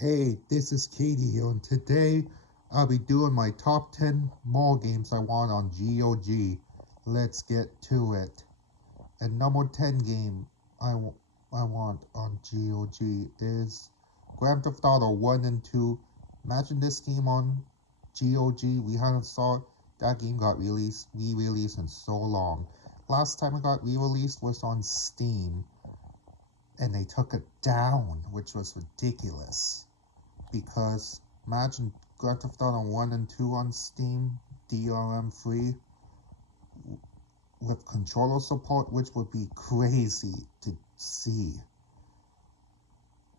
Hey, this is Katie here, and today I'll be doing my top 10 mall games I want on GOG. Let's get to it. And number 10 game I want on GOG is Grand Theft Auto 1 and 2. Imagine this game on GOG. We haven't saw that game got re-released in so long. Last time it got re-released was on Steam, and they took it down, which was ridiculous because imagine Grand Theft Auto 1 and 2 on Steam, DRM free, with controller support, which would be crazy to see.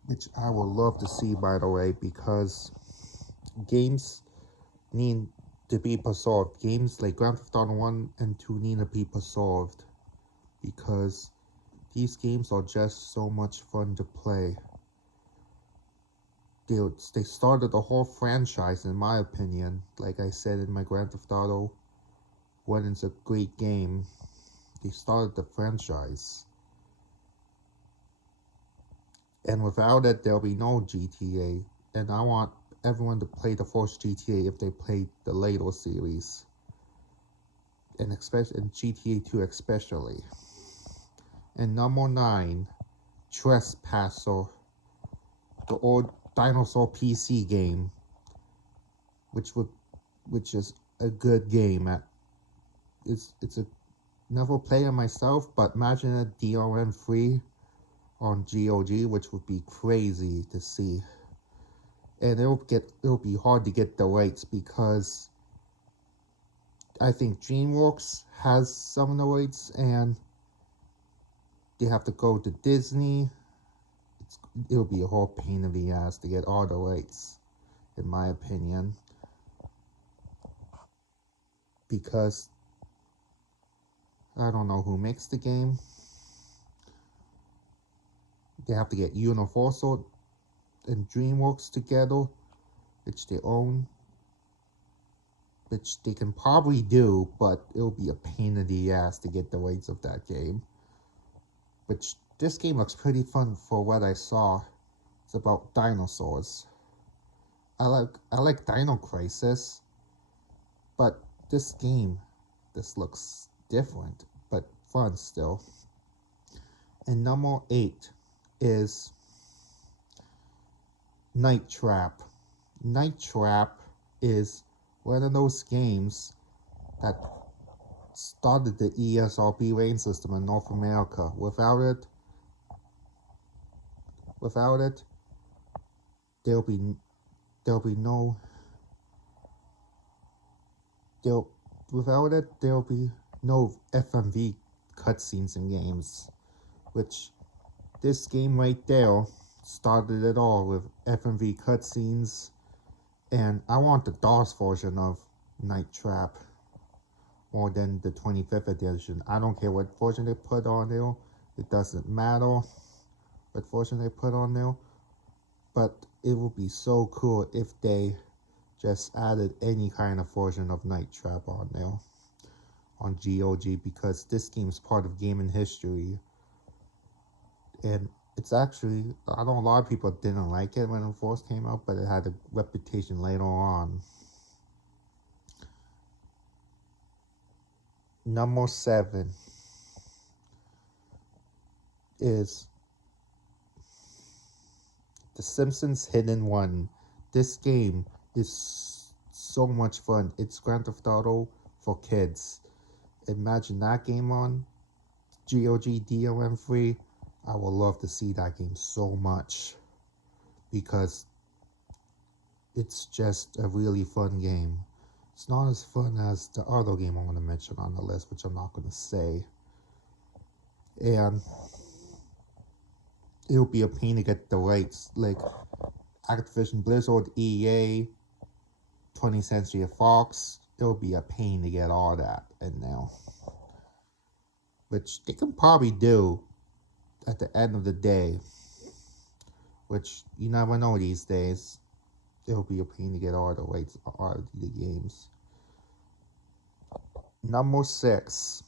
Which I would love to see, by the way, because games need to be preserved. Games like Grand Theft Auto 1 and 2 need to be preserved because these games are just so much fun to play. They started the whole franchise, in my opinion. Like I said in my Grand Theft Auto, when it's a great game, they started the franchise. And without it, there'll be no GTA. And I want everyone to play the first GTA if they played the later series. And especially in GTA 2 especially. And number 9, Trespasser, the old dinosaur PC game, which would which is a good game. It's a never play it myself, but imagine a DRM free on GOG, which would be crazy to see. And it'll be hard to get the rights because I think DreamWorks has some of the rights, and they have to go to Disney. It'll be a whole pain in the ass to get all the rights, in my opinion, because I don't know who makes the game. They have to get Universal and DreamWorks together, which they own, which they can probably do, but it'll be a pain in the ass to get the rights of that game. Which this game looks pretty fun for what I saw. It's about dinosaurs. I like Dino Crisis, but this looks different, but fun still. And number 8 is Night Trap. Night Trap is one of those games that started the ESRB rating system in North America. Without it, there'll be there'll be no there'll without it there'll be no FMV cutscenes in games, which this game right there started it all with FMV cutscenes. And I want the DOS version of Night Trap more than the 25th edition. I don't care what version they put on there. It doesn't matter what version they put on there. But it would be so cool if they just added any kind of version of Night Trap on there on GOG, because this game is part of gaming history. And it's actually, I know a lot of people didn't like it when it first came out, but it had a reputation later on. Number 7 is The Simpsons Hidden One. This game is so much fun. It's Grand Theft Auto for kids. Imagine that game on GOG DOM free. I would love to see that game so much because it's just a really fun game. It's not as fun as the other game I'm going to mention on the list, which I'm not going to say. And it'll be a pain to get the rights. Like Activision Blizzard, EA, 20th Century Fox, it'll be a pain to get all that in there. Which they can probably do at the end of the day. Which you never know these days. It'll be a pain to get all the rights out of the games. Number 6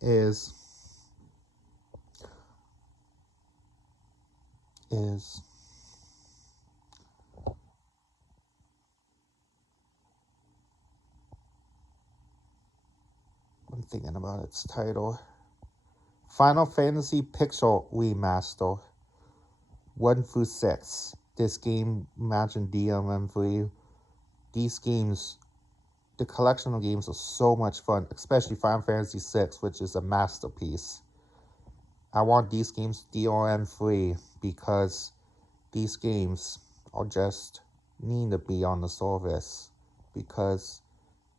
is is thinking about its title. Final Fantasy Pixel Remaster 1 through 6. This game, imagine DLM3. These games, the collection of games are so much fun, especially Final Fantasy VI, which is a masterpiece. I want these games DRM free because these games are just need to be on the service because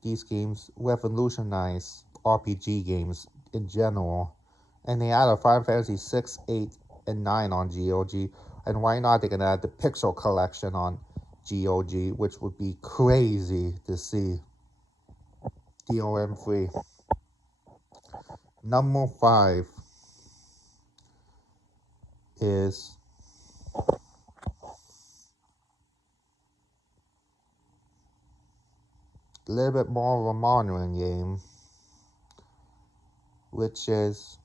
these games revolutionize RPG games in general. And they added Final Fantasy 6, 8, and 9 on GOG. And why not? They can add the Pixel collection on GOG, which would be crazy to see. DRM free. Number 5 is a little bit more of a modern game, which is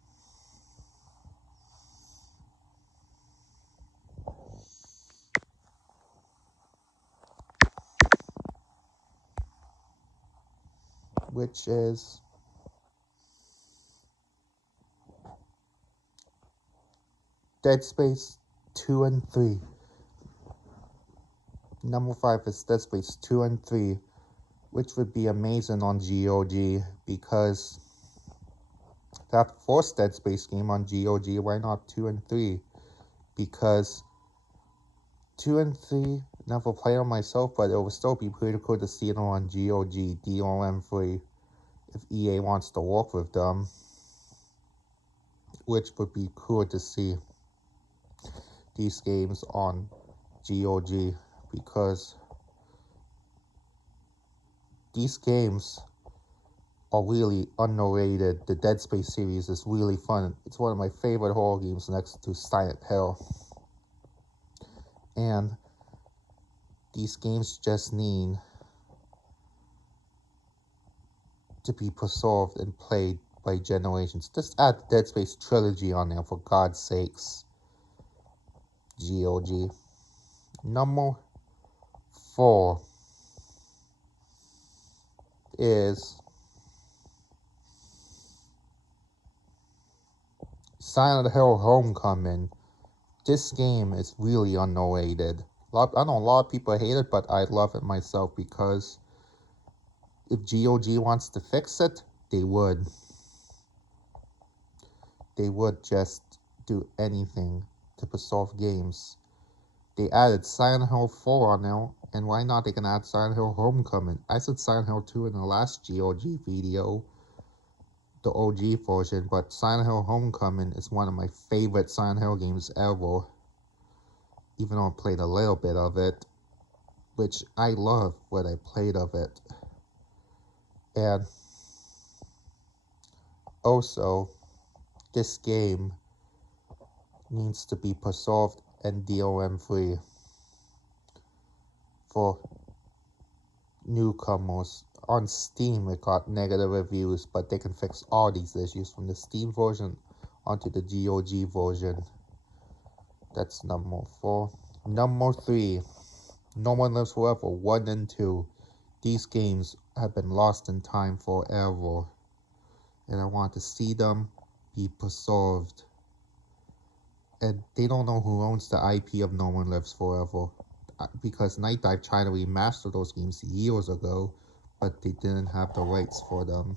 Dead Space 2 and 3. Number 5 is Dead Space 2 and 3, which would be amazing on GOG because that first Dead Space game on GOG, why not 2 and 3? Because 2 and 3, never played on myself, but it would still be pretty cool to see them on GOG, DRM free, if EA wants to work with them, which would be cool to see these games on GOG because these games are really underrated. The Dead Space series is really fun. It's one of my favorite horror games next to Silent Hill. And these games just need to be preserved and played by generations. Just add the Dead Space trilogy on there, for God's sakes. GOG. Number 4 is Silent Hill Homecoming. This game is really underrated. I know a lot of people hate it, but I love it myself because if GOG wants to fix it, they would. They would just do anything to preserve games. They added Silent Hill 4 on there, and why not? They can add Silent Hill Homecoming. I said Silent Hill 2 in the last GOG video, the OG version, but Silent Hill Homecoming is one of my favorite Silent Hill games ever. Even though I played a little bit of it, which I love what I played of it. And also, this game needs to be preserved and DRM free for newcomers. On Steam, it got negative reviews, but they can fix all these issues from the Steam version onto the GOG version. That's number 4. Number 3, No One Lives Forever 1 and 2. These games have been lost in time forever, and I want to see them be preserved. And they don't know who owns the IP of No One Lives Forever, because Night Dive tried to remaster those games years ago, but they didn't have the rights for them.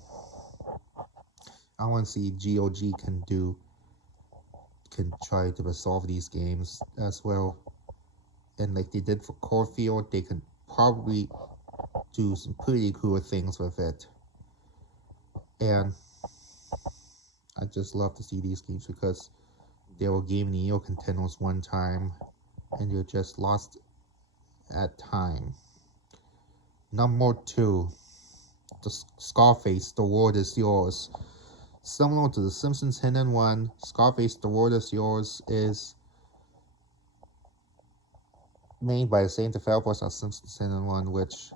I want to see GOG can try to resolve these games as well. And like they did for Corfield, they can probably do some pretty cool things with it. And I just love to see these games because they were Game of the Year contenders one time, and you're just lost at time. Number 2, the Scarface, The World Is Yours. Similar to The Simpsons Hit and Run, Scarface, The World Is Yours is made by the same developers as Simpsons Hit and Run, which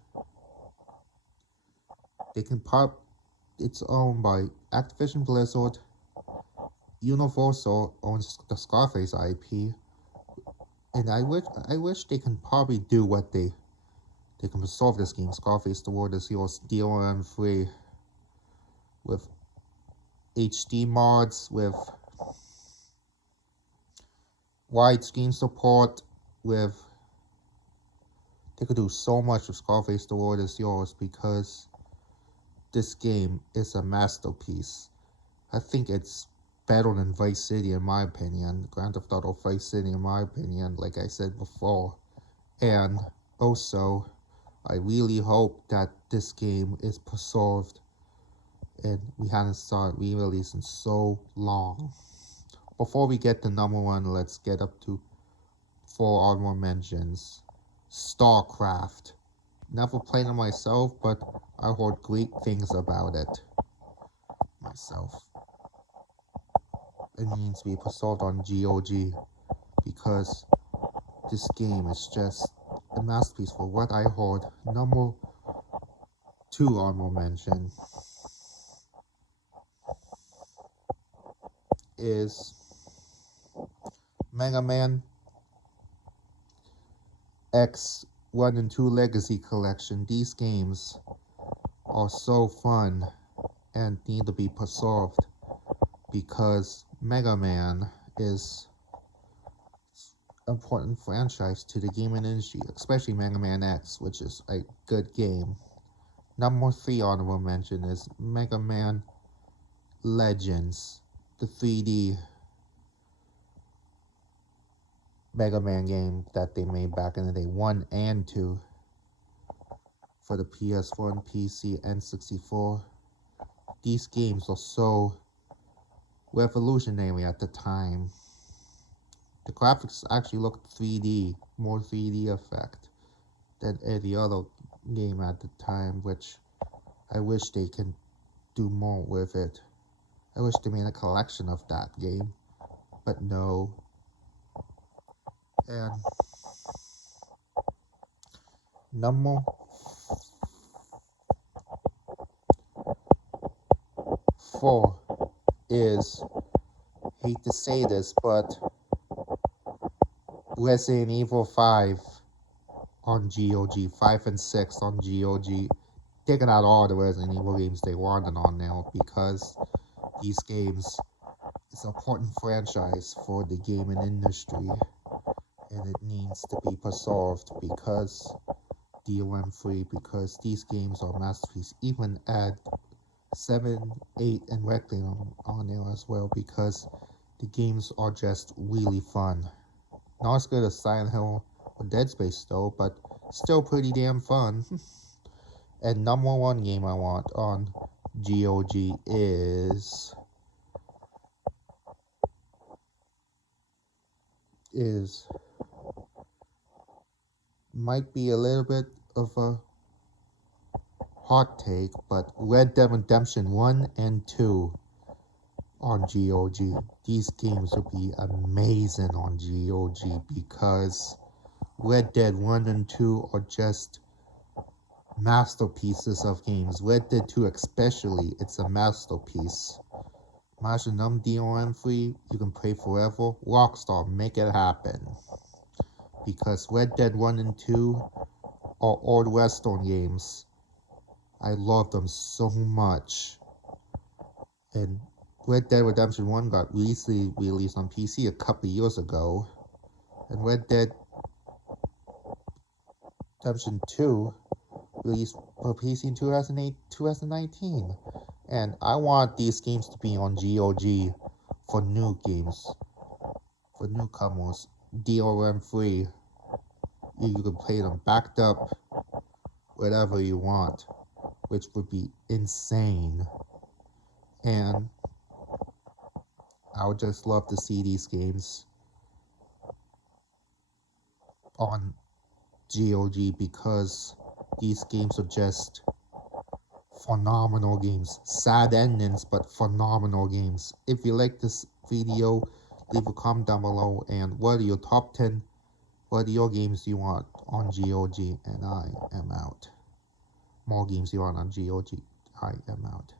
they can it's owned by Activision Blizzard. Universal owns the Scarface IP, and I wish they can probably do what they can preserve this game, Scarface: The World Is Yours, DRM free, with HD mods with widescreen support with they could do so much with Scarface The World Is Yours because this game is a masterpiece. I think it's better than Vice City in my opinion, Grand Theft Auto Vice City in my opinion, like I said before. And also, I really hope that this game is preserved and we haven't started re-release in so long. Before we get to number one, let's get up to 4 honorable mentions. StarCraft. Never played it myself, but I heard great things about it myself. It needs to be preserved on GOG because this game is just a masterpiece for what I heard. Number 2 honorable mention is Mega Man X 1 and 2 Legacy Collection. These games are so fun and need to be preserved because Mega Man is an important franchise to the gaming industry, especially Mega Man X, which is a good game. Number 3 honorable mention is Mega Man Legends, the 3D Mega Man game that they made back in the day, 1 and 2, for the PS4 and PC and 64. These games are so revolutionary at the time. The graphics actually looked 3D, more 3D effect than any other game at the time, which I wish they can do more with it. I wish they made a collection of that game, but no. And number 4 is, hate to say this, but Resident Evil 5 on GOG, 5 and 6 on GOG. Taking out all the Resident Evil games they wanted on now because these games is an important franchise for the gaming industry and it needs to be preserved because DRM-free, because these games are masterpieces. Even add 7, 8, and Requiem on there as well because the games are just really fun. Not as good as Silent Hill or Dead Space though, but still pretty damn fun. And number 1 game I want on GOG might be a little bit of a hot take, but Red Dead Redemption 1 and 2 on GOG. These games would be amazing on GOG because Red Dead 1 and 2 are just masterpieces of games. Red Dead 2 especially, it's a masterpiece. Imagine them DRM free, you can play forever. Rockstar, make it happen. Because Red Dead 1 and 2 are old Western games. I love them so much. And Red Dead Redemption 1 got recently released on PC a couple of years ago. And Red Dead Redemption 2 released for PC in 2019. And I want these games to be on GOG for new games, for newcomers, DRM free. You can play them backed up, whatever you want, which would be insane. And I would just love to see these games on GOG because these games are just phenomenal games. Sad endings, but phenomenal games. If you like this video, leave a comment down below. And what are your top 10? What are your games you want on GOG? And I am out. More games you want on GOG. I am out.